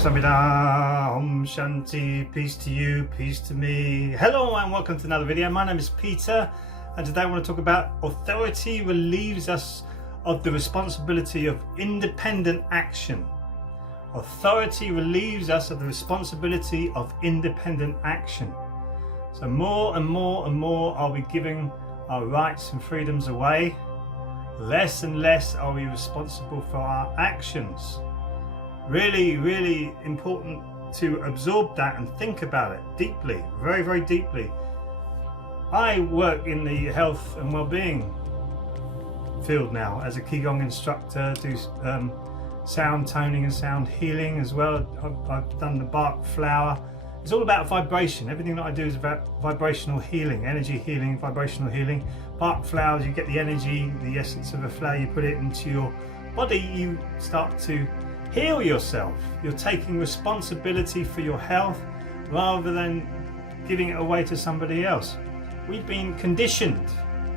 Samhita, Om Shanti, peace to you, peace to me. Hello and welcome to another video. My name is Peter and today I want to talk about authority relieves us of the responsibility of independent action. Authority relieves us of the responsibility of independent action. So more and more and more are we giving our rights and freedoms away. Less and less are we responsible for our actions. Really, really important to absorb that and think about it deeply, very, very deeply. I work in the health and well-being field now as a Qigong instructor, do sound toning and sound healing as well. I've done the bark flower. It's all about vibration. Everything that I do is about vibrational healing, energy healing, vibrational healing. Bark flowers, you get the energy, the essence of a flower, you put it into your body, you start to heal yourself. You're taking responsibility for your health rather than giving it away to somebody else. We've been conditioned,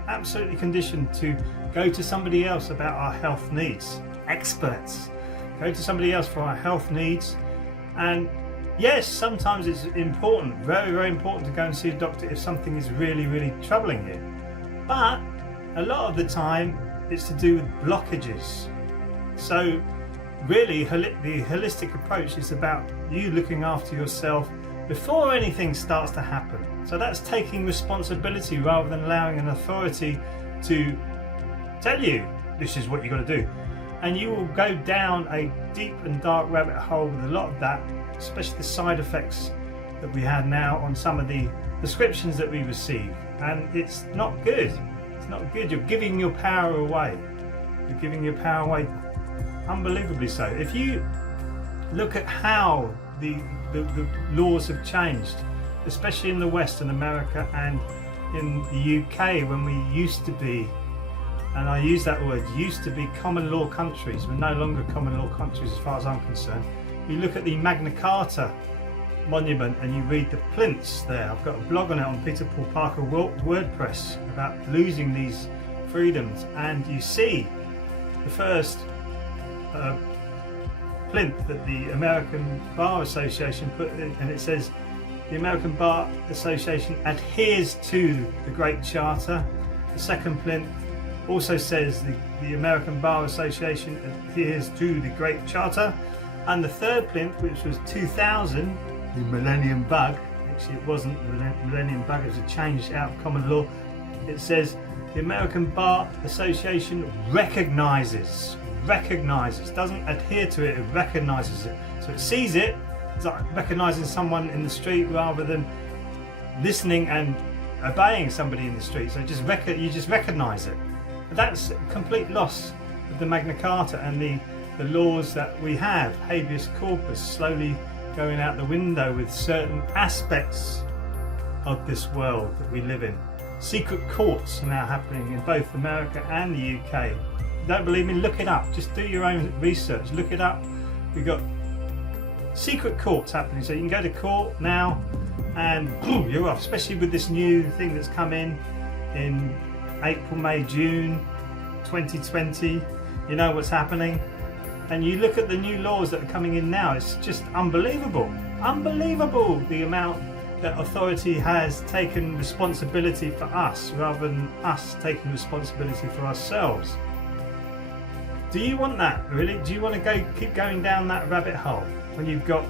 absolutely conditioned, to go to somebody else about our health needs. Experts. Go to somebody else for our health needs. And yes, sometimes it's important, very, very important to go and see a doctor if something is really, really troubling you. But a lot of the time it's to do with blockages. So really, the holistic approach is about you looking after yourself before anything starts to happen. So that's taking responsibility rather than allowing an authority to tell you this is what you've got to do. And you will go down a deep and dark rabbit hole with a lot of that, especially the side effects that we have now on some of the prescriptions that we receive. And it's not good. It's not good. You're giving your power away. You're giving your power away. Unbelievably so. If you look at how the laws have changed, especially in the West and America and in the UK, when we used to be, and I use that word, used to be common law countries. We're no longer common law countries as far as I'm concerned. You look at the Magna Carta monument and you read the plinths there. I've got a blog on it on Peter Paul Parker WordPress about losing these freedoms, and you see the first plinth that the American Bar Association put in, and it says the American Bar Association adheres to the Great Charter. The second plinth also says the American Bar Association adheres to the Great Charter. And the third plinth, which was 2000, the Millennium Bug, actually it wasn't the Millennium Bug, it was a change out of common law. It says the American Bar Association recognizes, doesn't adhere to it, it recognizes it. So it sees it, it's like recognizing someone in the street rather than listening and obeying somebody in the street. So you just recognize it. But that's a complete loss of the Magna Carta and the laws that we have. Habeas corpus slowly going out the window with certain aspects of this world that we live in. Secret courts are now happening in both America and the UK. Don't believe me? Look it up. Just do your own research. Look it up. We've got secret courts happening. So you can go to court now and boom, you're off. Especially with this new thing that's come in April, May, June 2020. You know what's happening. And you look at the new laws that are coming in now. It's just unbelievable. Unbelievable the amount that authority has taken responsibility for us rather than us taking responsibility for ourselves. Do you want that, really? Do you want to keep going down that rabbit hole when you've got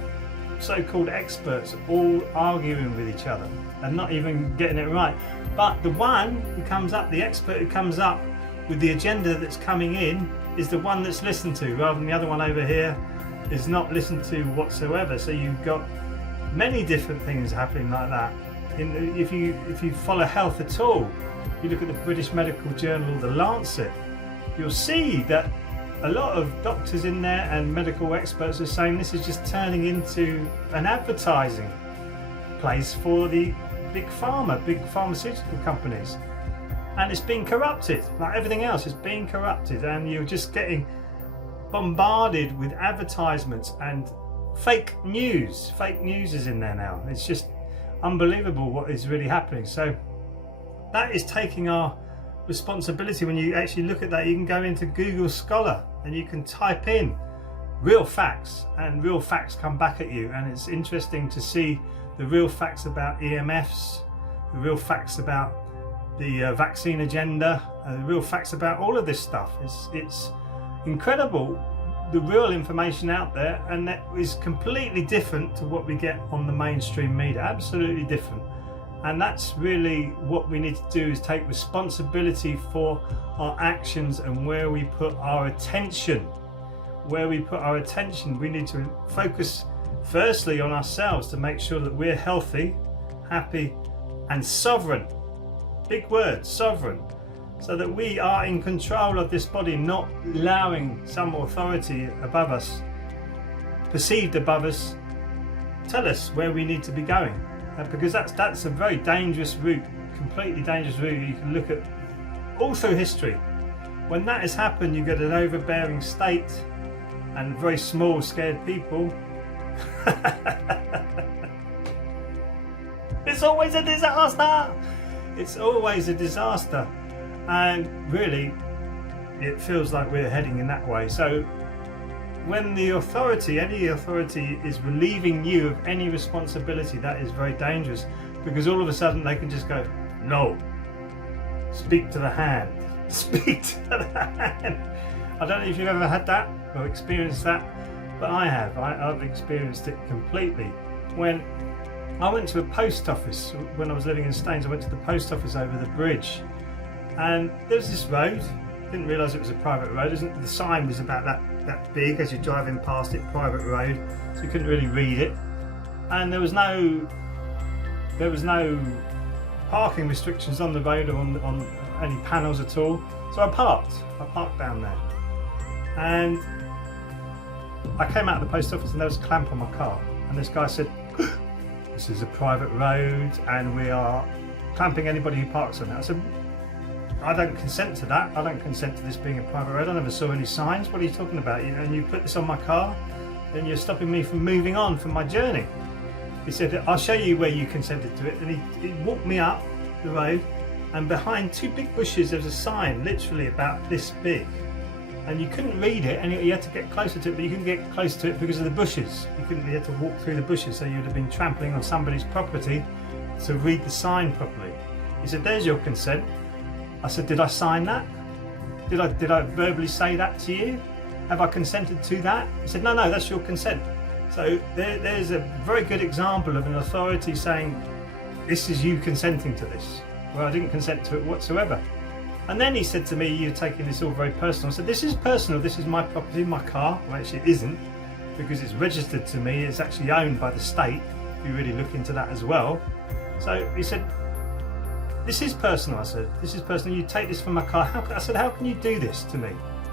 so-called experts all arguing with each other and not even getting it right? But the one who comes up, the expert who comes up with the agenda that's coming in, is the one that's listened to, rather than the other one over here is not listened to whatsoever. So you've got many different things happening like that. If you follow health at all, you look at the British Medical Journal, the Lancet, you'll see that a lot of doctors in there and medical experts are saying this is just turning into an advertising place for the big pharmaceutical companies. And it's being corrupted, like everything else, it's being corrupted, and you're just getting bombarded with advertisements and fake news. Fake news is in there now. It's just unbelievable what is really happening. So that is taking our responsibility. When you actually look at that, you can go into Google Scholar and you can type in real facts, and real facts come back at you. And it's interesting to see the real facts about EMFs, the real facts about the vaccine agenda, and the real facts about all of this stuff. It's incredible, the real information out there, and that is completely different to what we get on the mainstream media. Absolutely different. And that's really what we need to do, is take responsibility for our actions and where we put our attention. Where we put our attention, we need to focus firstly on ourselves to make sure that we're healthy, happy, and sovereign. Big word, sovereign. So that we are in control of this body, not allowing some authority above us, perceived above us, tell us where we need to be going. Because that's a very dangerous route, completely dangerous route. You can look at all through history. When that has happened, you get an overbearing state and very small, scared people. It's always a disaster. It's always a disaster. And really, it feels like we're heading in that way. So when the authority, any authority, is relieving you of any responsibility, that is very dangerous, because all of a sudden they can just go, no, speak to the hand, speak to the hand. I don't know if you've ever had that or experienced that, but I have. I've experienced it completely. When I went to a post office, when I was living in Staines, I went to the post office over the bridge, and there was this road. Didn't realise it was a private road. The sign was about that big as you're driving past it, private road, so you couldn't really read it. And there was no parking restrictions on the road or on any panels at all. So I parked down there, and I came out of the post office and there was a clamp on my car, and this guy said, "This is a private road and we are clamping anybody who parks on it." I said, "I don't consent to that. I don't consent to this being a private road. I never saw any signs. What are you talking about? And you put this on my car, then you're stopping me from moving on from my journey." He said, "I'll show you where you consented to it." And he walked me up the road, and behind two big bushes there was a sign literally about this big. And you couldn't read it, and you had to get closer to it, but you couldn't get close to it because of the bushes. You had to walk through the bushes, so you'd have been trampling on somebody's property to read the sign properly. He said, "There's your consent." I said, "Did I sign that? Did I verbally say that to you? Have I consented to that?" He said, "No, that's your consent." So there's a very good example of an authority saying, "This is you consenting to this." Well, I didn't consent to it whatsoever. And then he said to me, "You're taking this all very personal." I said, "This is personal. This is my property, my car." Well, actually it isn't, because it's registered to me. It's actually owned by the state. If you really look into that as well. So he said, "This is personal." I said, "This is personal. You take this from my car." I said, "How can you do this to me?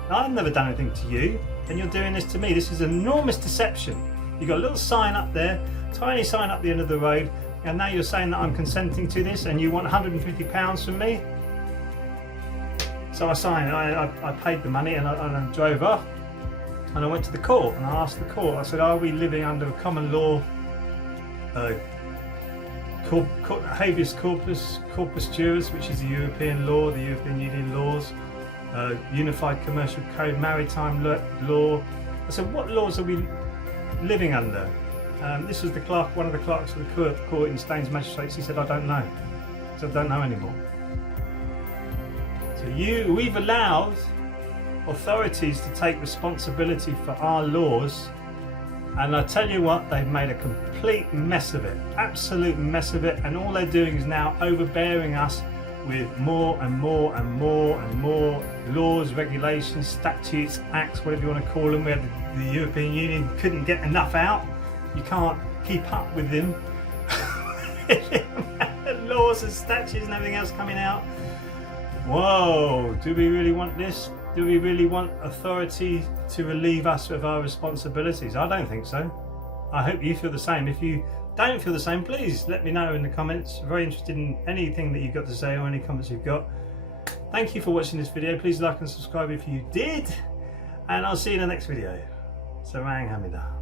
I've never done anything to you, and you're doing this to me. This is enormous deception. You've got a little sign up there, tiny sign up the end of the road, and now you're saying that I'm consenting to this, and you want £150 from me?" So I signed. I paid the money, and I drove off, and I went to the court, and I asked the court. I said, "Are we living under a common law? Habeas corpus juris, which is the European law, the European Union laws, Unified Commercial Code, maritime law." I said, "What laws are we living under?" This was the clerk, one of the clerks of the court in Staines Magistrates. He said, "I don't know." So I don't know anymore. So we've allowed authorities to take responsibility for our laws. And I tell you what, they've made a complete mess of it, absolute mess of it, and all they're doing is now overbearing us with more and more and more and more laws, regulations, statutes, acts, whatever you want to call them. We had the European Union couldn't get enough out. You can't keep up with them. Laws and statutes and everything else coming out. Whoa, do we really want this? Do we really want authority to relieve us of our responsibilities? I don't think so. I hope you feel the same. If you don't feel the same, please let me know in the comments. Very interested in anything that you've got to say or any comments you've got. Thank you for watching this video. Please like and subscribe if you did. And I'll see you in the next video. Sarang Hamida.